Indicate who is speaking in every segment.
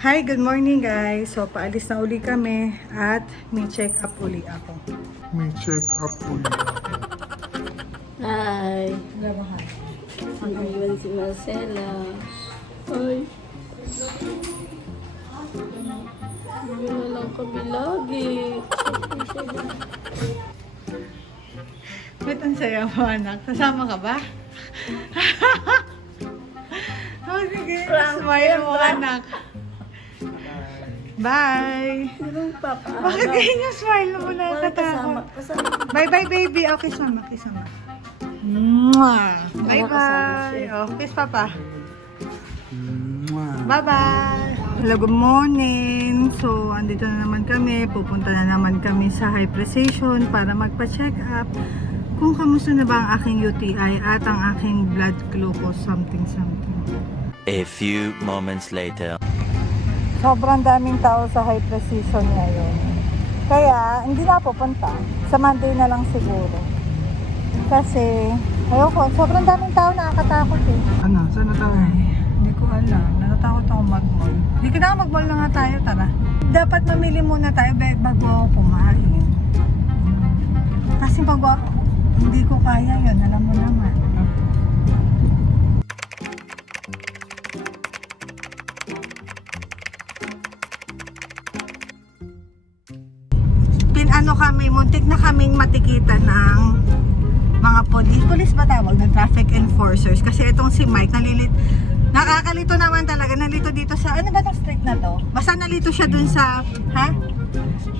Speaker 1: Hi, good morning guys. So, paalis na uli kami at may check up uli ako.
Speaker 2: May check up ulit.
Speaker 3: Hi.
Speaker 1: Labahan.
Speaker 3: Naiwan si Marcela. Hindi na lang kami lagi.
Speaker 1: Ba't ang saya mo, anak? Kasama ka ba? oh, sige. Smile mo, anak. Bye! Bakit ganyan yung smile mo na katakot? Bye-bye, baby. Kiss mama, kiss mama. Mwah! Bye-bye! Oh, kiss papa. Bye-bye! Hello, good morning! So, andito na naman kami. Pupunta na naman kami sa high precision para magpa-check up kung kamusta na ba ang aking UTI at ang aking blood glucose something something.
Speaker 4: A few moments later.
Speaker 1: Sobrang daming tao sa high precision ngayon. Kaya, hindi na pupunta. Sa Monday na lang siguro. Kasi, ayoko, sobrang daming tao nakakatakot eh.
Speaker 2: Ano? Saan na tayo?
Speaker 1: Ay, hindi ko alam. Natatakot ako mag-mall. Hindi ka na mag-mall na nga tayo, tara. Dapat mamili muna tayo bago ako kumain. Kasi pag hindi ko kaya yun, alam mo naman. Kami, muntik na kaming matikitan ng mga police. Police ba tawag ng traffic enforcers? Kasi itong si Mike, nalilit, nakakalito naman talaga. Nalito dito sa, ano ba itong street na to? Basta nalito siya dun sa, ha?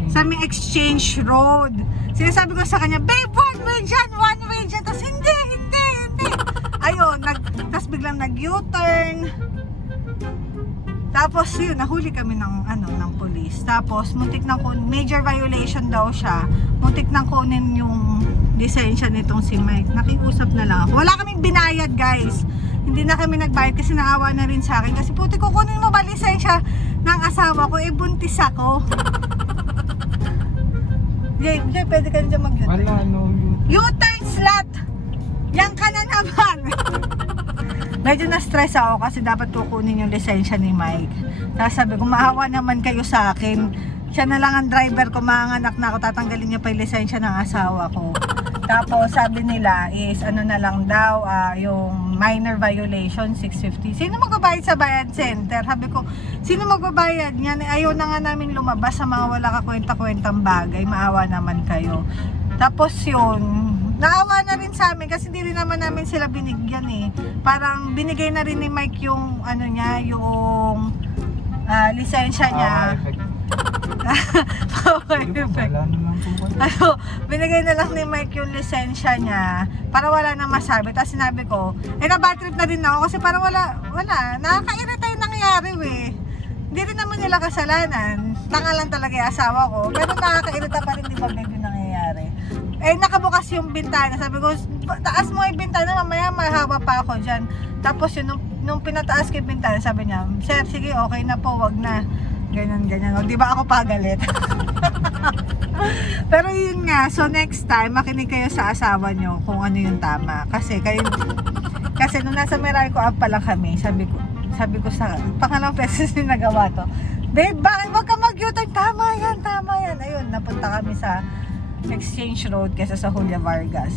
Speaker 1: Sa may exchange road. Sinasabi ko sa kanya, babe, one way dyan, one way dyan. Tapos, hindi, hindi, hindi. Ayun, nag, tapos biglang nag-U-turn. Tapos yun, nahuli kami ng ano ng police. Tapos muntik nang kun major violation daw siya. Muntik nang kunin yung lisensya nitong si Mike. Nakiusap na lang ako. Wala kaming binayad, guys. Hindi na kami nagbayad kasi naawa na rin sa akin. Kasi puti ko kunin mo ba lisensya ng asawa ko? Eh, buntis ako. Jay, Jay, pwede ka na dyan mag
Speaker 2: Wala, no.
Speaker 1: U-turn slot! Yan ka na naman! Medyo na-stress ako kasi dapat kukunin yung lisensya ni Mike. Tapos sabi ko, maawa naman kayo sa akin. Siya na lang ang driver ko, mga anak na ako, tatanggalin niya pa yung lisensya ng asawa ko. Tapos sabi nila is ano na lang daw, ah, yung minor violation, 650. Sino magbabayad sa bayad center? Sabi ko, sino magbabayad niyan? Ayaw na nga namin lumabas sa mga wala kakwenta-kwentang bagay. Maawa naman kayo. Tapos yun, naawa na rin sa amin kasi hindi rin naman namin sila binigyan eh. Parang binigay na rin ni Mike yung ano niya, yung ah, lisensya niya. Power effect. Ano, binigay na lang ni Mike yung lisensya niya para wala na masabi. Tapos sinabi ko, eh na bad trip na din ako kasi para wala, wala, nakakairita yung nangyayari eh. Hindi rin naman nila kasalanan. Tanga lang talaga yung asawa ko. Pero nakakairita pa rin di ba nangyayari. Eh nakabukas yung bintana. Sabi ko, taas mo yung bintana, mamaya mahawa pa ako dyan. Tapos yun, nung, nung pinataas ko yung bintana, sabi niya, Sir, sige, okay na po, wag na. Ganyan, ganyan. Di ba ako pagalit? Pero yun nga, so next time, makinig kayo sa asawa nyo kung ano yung tama. Kasi kayo, kasi nung nasa Meralco up pa lang kami, sabi ko, sabi ko sa, pangalawang beses din nagawa to. Babe, bakit wag ka mag-U-turn? Tama yan, tama yan. Ayun, napunta kami sa Exchange Road kesa sa Julia Vargas.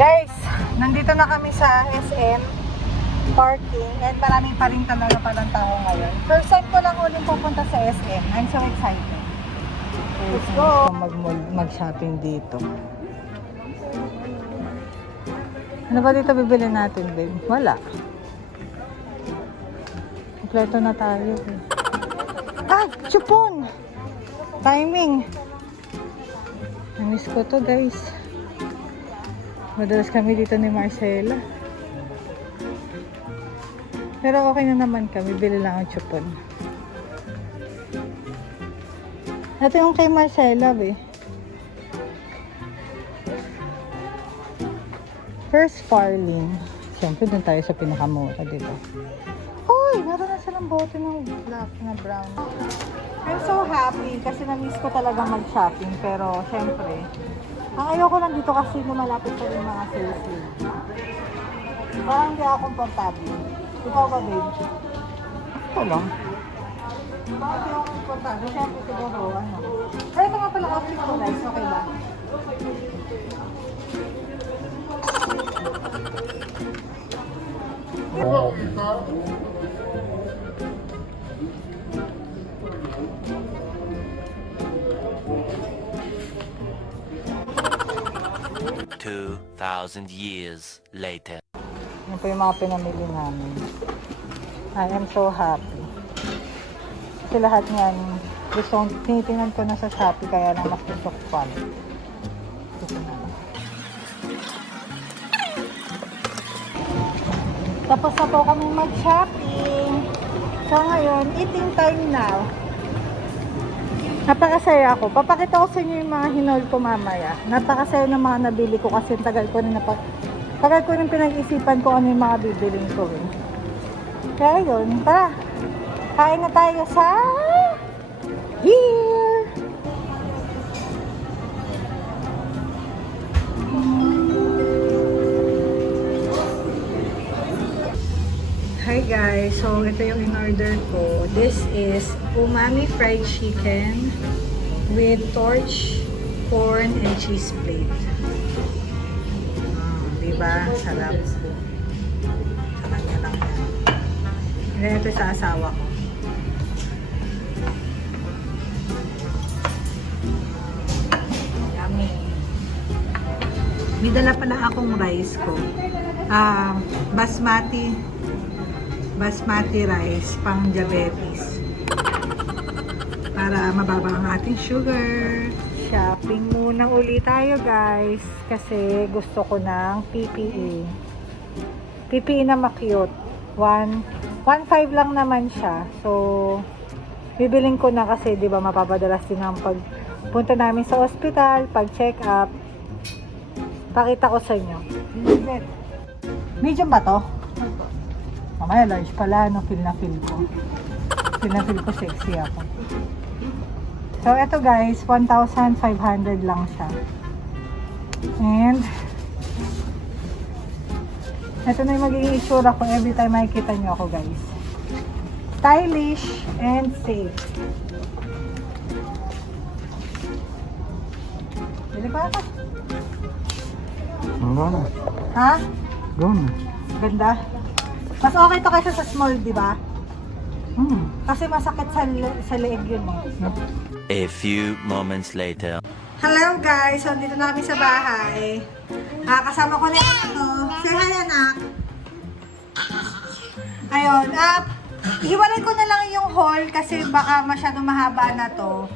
Speaker 1: Guys, nandito na kami sa SM parking and maraming pa rin talaga palang tao ngayon. First time ko lang ulit pupunta sa SM. I'm so excited. Let's go! Mag mag-shopping dito. Ano ba dito bibili natin, babe? Wala. Kompleto na tayo. Ah! Chupon! Timing! Namiss ko to, guys. Madalas kami dito ni Marcela. Pero okay na naman kami. Bili lang ang chupon. Ito yung kay Marcela, be. First Farling. Siyempre, dun tayo sa pinakamura, di ba? Uy! Meron na silang bote ng black na brown. I'm so happy kasi na-miss ko talaga mag-shopping. Pero, siyempre, ang ayoko lang dito kasi lumalapit pa rin mga sales lane. Parang hindi ako komportable. Ikaw ba, babe? Ito lang. Bakit yung importante? Siyempre siguro, ano. Ay, ito nga pala outfit ko guys. Okay ba?
Speaker 4: Two thousand years later.
Speaker 1: Yan po yung mga pinamili namin. I am so happy. Kasi lahat niyan, gusto kong tinitingnan ko na sa Shopee kaya lang mas gusto. Tapos na po kami mag-shopping. So ngayon, eating time now. Napakasaya ako. Papakita ko sa inyo yung mga hinol ko mamaya. Napakasaya ng mga nabili ko kasi tagal ko na napag... Tagal ko rin pinag-isipan ko ano yung mga bibiling ko eh. Kaya yun, tara. Kain na tayo sa... Here! Hi guys, so ito yung in-order ko. This is umami fried chicken with torch, corn, and cheese plate. Ah, diba? Sarap. Sa kanya lang yan. Sa asawa ko. Yummy. May dala pala akong rice ko. Ah, basmati basmati rice pang diabetes para mababa ang ating sugar. Shopping muna uli tayo guys kasi gusto ko ng PPE. PPE na makyut. 1 1.5 lang naman siya. So bibiling ko na kasi 'di ba mapapadalas din ang pagpunta namin sa ospital, pag check up. Pakita ko sa inyo. Medium ba to? Mamaya large pala, no? Feel na feel ko. Feel na feel ko sexy ako. So, eto guys, 1,500 lang siya. And, eto na yung magiging itsura ko every time makikita nyo ako guys. Stylish and safe. Bili ko ako.
Speaker 2: Go na.
Speaker 1: Ha?
Speaker 2: Go na.
Speaker 1: Ganda. Mas okay to kaysa sa small, di ba?
Speaker 2: Hmm.
Speaker 1: Kasi masakit sa, le- sa leeg yun eh.
Speaker 4: A few moments later.
Speaker 1: Hello guys! So, dito na kami sa bahay. Ah, kasama ko na yung ano. Say hi, anak. Ayun. Ah, hiwalay ko na lang yung haul kasi baka masyadong mahaba na to.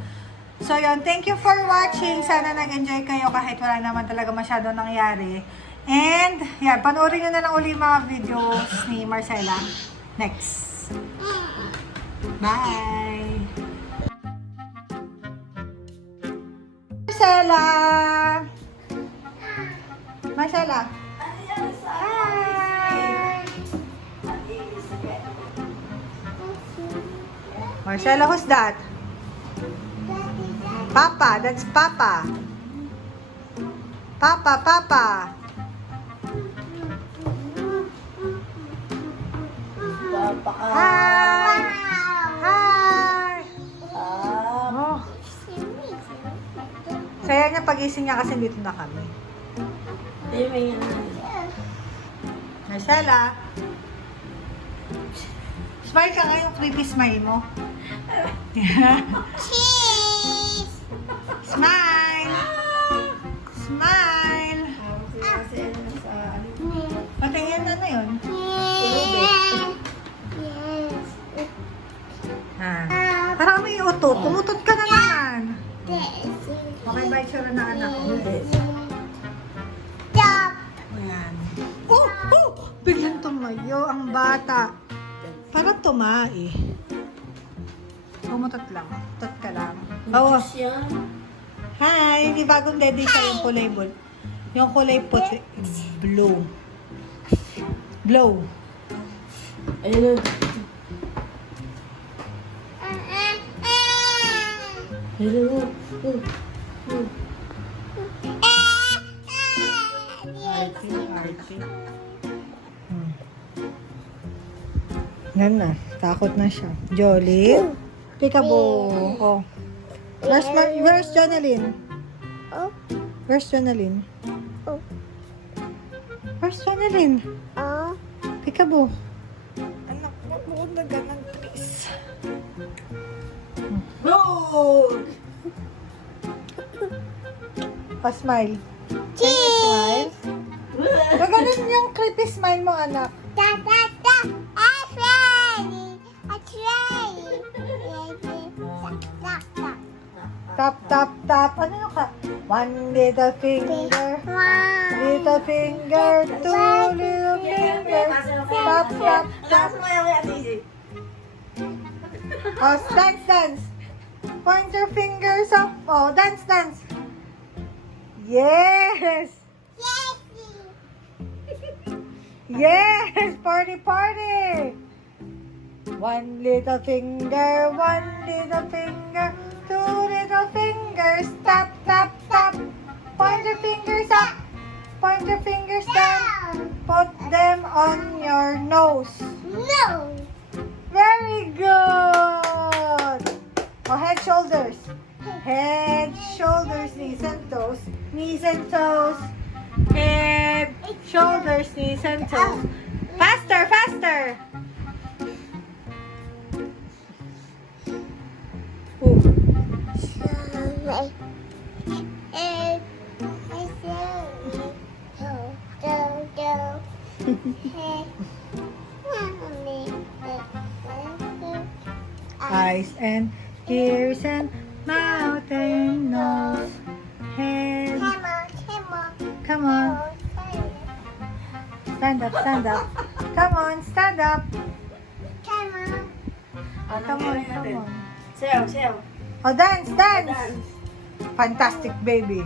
Speaker 1: So, yun. Thank you for watching. Sana nag-enjoy kayo kahit wala naman talaga masyadong nangyari. And, yan. Panoorin nyo na lang uli mga videos ni Marcela. Next. Bye! Marcela! Marcela! Hi! Marcela, who's that? Papa, that's Papa. Papa, Papa. Hi! Hi! Oh. Saya niya pagising niya kasi dito na kami. Marcela. Smile ka nga yung creepy smile mo. Parang may utot. Umutot ka na naman. Okay ba itsura na anak mo? Ayan. Oh! Oh! Biglang tumayo ang bata. Parang tumai. Umutot lang. Utot ka lang. Oo. Hi! May bagong daddy siya yung kulay blue. Yung kulay puti. Blue. Blow.
Speaker 3: Ayun.
Speaker 1: Archie, Archie. Hmm. Yan na. Takot na siya. Jolly. Peekaboo. Oh. Where's, Ma- where's Jonalyn?
Speaker 3: Oh.
Speaker 1: Where's Jonalyn?
Speaker 3: Oh.
Speaker 1: Where's Jonalyn?
Speaker 3: Oh.
Speaker 1: Peekaboo. Anak, mo na ganun, Pa-smile. Cheese! Gaganon yung creepy smile mo, anak.
Speaker 3: Da da da. I'm ready. I'm ready. Tap tap.
Speaker 1: Tap, tap, tap. Ano yung ka? One little finger.
Speaker 3: One.
Speaker 1: Little finger. Two little fingers. Tap, tap, tap. Oh, dance, dance. Point your fingers up. Oh, dance, dance. Yes! Yes! Yes, party, party! One little finger, one little finger, two little fingers, tap, tap, tap. Point your fingers up, point your fingers down, put them on your nose.
Speaker 3: No.
Speaker 1: Very good! Oh, head, shoulders. Head, shoulders, knees and toes. Knees and toes. Head, shoulders, knees and toes. Faster, faster! Ooh. Eyes and ears and mouth and nose. Head. Come on. Stand up, stand up. Come on, stand up. Oh, come on, come on.
Speaker 5: Sayaw, sayaw.
Speaker 1: Oh, dance, dance. Fantastic, baby.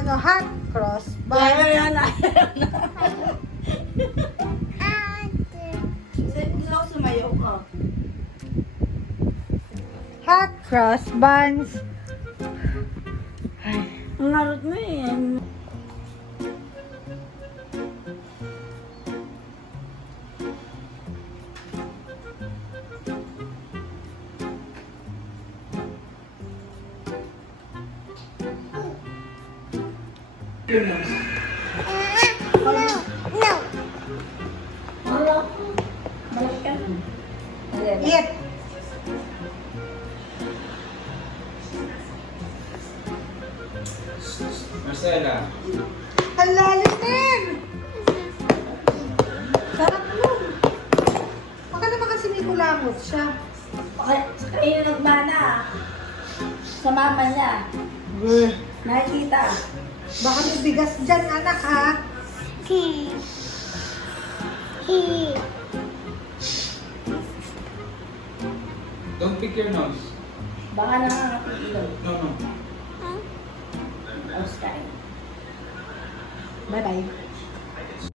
Speaker 1: Ano, hot cross bun.
Speaker 5: ayaw na, ayaw na.
Speaker 1: Hot cross buns.
Speaker 5: Ang harot mo eh.
Speaker 1: Eat.
Speaker 2: Marcela.
Speaker 1: Ang lalim din. Sarap nun. Baka naman kasi may kulangot siya.
Speaker 5: Kayo nagmana. Sa mama niya. Nakikita.
Speaker 1: Baka may bigas dyan, anak, ha?
Speaker 2: Don't pick your nose.
Speaker 5: Baka nangangating ilong.
Speaker 2: No, no.
Speaker 5: Oscar.
Speaker 1: Bye-bye.